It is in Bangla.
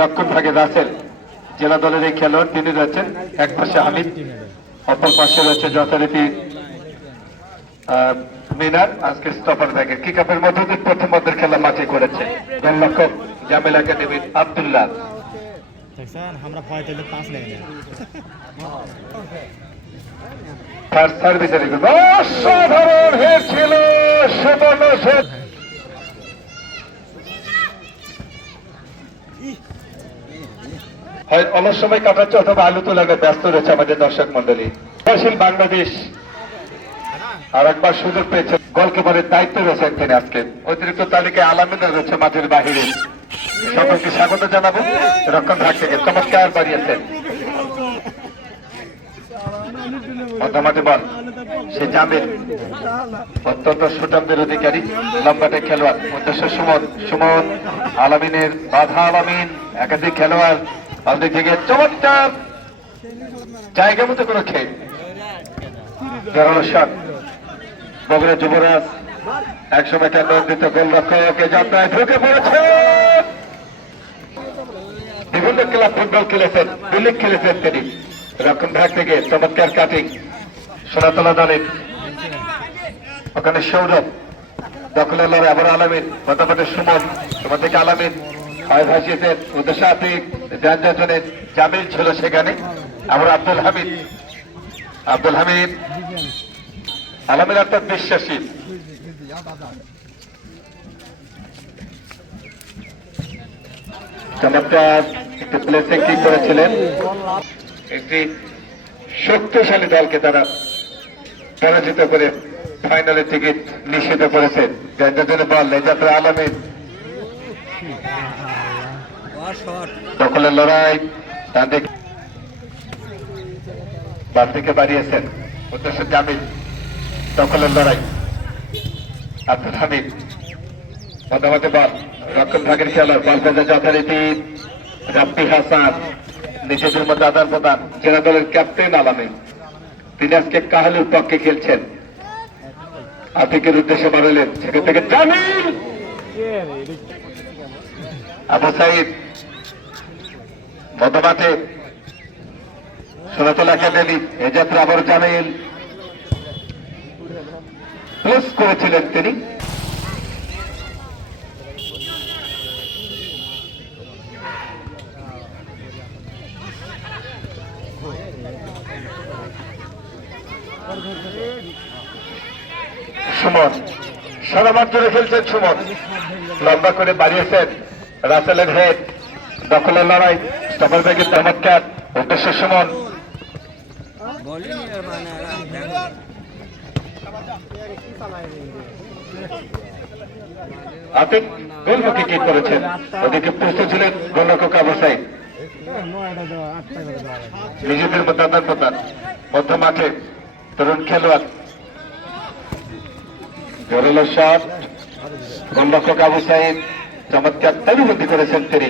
রক্ষণ ভাগে রাসেল জেলা দলের এই খেলোয়াড় তিনি রয়েছেন এক পাশে হামিদ অপর পাশে রয়েছে যথারীতি মিনার আজকে স্টপার ব্যাগের। কিক আপের মধ্য দিয়ে প্রথম পদের খেলা মাঠে করেছে। গোলরক্ষক জামিল একাডেমির আবদুল্লাহ। ফার্স্ট সার্ভিসের অসাধারণ হেড ছিল সুবর্ণ হয় অলস সময় কাটাচ্ছে অথবা আলু তোলাকে ব্যস্ত রয়েছে আমাদের দর্শক মন্ডলী বাংলাদেশ। আর একবার সুযোগ পেয়েছে, গোলকিপারের দায়িত্ব রয়েছেন তিনি আজকে। অতিরিক্ত তালিকায় আলামিনা রয়েছে মাঠের বাহিরে সকলকে স্বাগত জানাব। রক্ষণ ভাগ থেকে চমৎকার বাড়িয়েছেন। খেলোয়াড়। সুমন, আলামিনের বাধা আলামিন, একাধিক খেলোয়াড়। বালদি থেকে চমৎকার জায়গা মতো করে খেয়ে জোরালো শট বগুড়া যুবরাজ একসময় কেন দিত গোলরক্ষকে যাত্রায় ঢুকে পড়েছে। বিভিন্ন ক্লাব ফুটবল খেলেছেন বিলিগ খেলেছেন তিনি। রক্ষণ ভাগ থেকে চমৎকার কাটিং, সোনাতলা দলের। ওখানে সৌরভ, দখলের লড়াই আবার আলামিন মোটামুটি সুমন তোমার থেকে আলামিন। ভাসিয়েছেন উদ্দেশ্য আতিক যানজনের জামিল ছিল সেখানে। আবার আব্দুল হামিদ। আব্দুল হামিদ আলামিন অর্থাৎ বিশ্বাসী। চমৎকার একটি প্লেসে কি করেছিলেন। একটি শক্তিশালী দলকে তারা পরাজিত করে ফাইনালের টিকিট নিশ্চিত করেছে। যার বল লেজাত্রা আলমিন দখলের লড়াই তাদের থেকে বাড়িয়েছেন। উদ্দেশ্য জামিল, দখলের লড়াই। আব্দুল হামিদ মধ্যমাতে বল রক্ষণ ভাগের খেলোয়াড় বল যথারীতি রাব্বি হাসান, নিজেদের মধ্যে আদান প্রদান। জেলা দলের ক্যাপ্টেন আলামিন, তিনি আজকে কাহালুর পক্ষে খেলছেন। আতিকের উদ্দেশ্যে বাড়ালেন। সেখান থেকে জামিল! আবু সাইদ মধ্যমাঠে সোনাতল একাডেমি, এ যাত্রা আবার জামিল। প্লেস করেছিলেন তিনি। সুমন সারা জুড়ে খেলছেন সুমন। লম্বা করে বাড়িয়েছেন। রাসেলের হেড দখলের লড়াই স্টপার ব্যাগের চমৎকার উদ্দেশ্য সুমন। আতিক গোলমুখী কি করেছেন। ওদিকে প্রস্তুত ছিলেন গোলরক্ষক আবু নিজেদের মধ্যে প্রদান মধ্য মাঠে তরুণ খেলোয়াড়। জোরালো শট গোলরক্ষক আবু চমৎকার তালুবন্দি করেছেন তিনি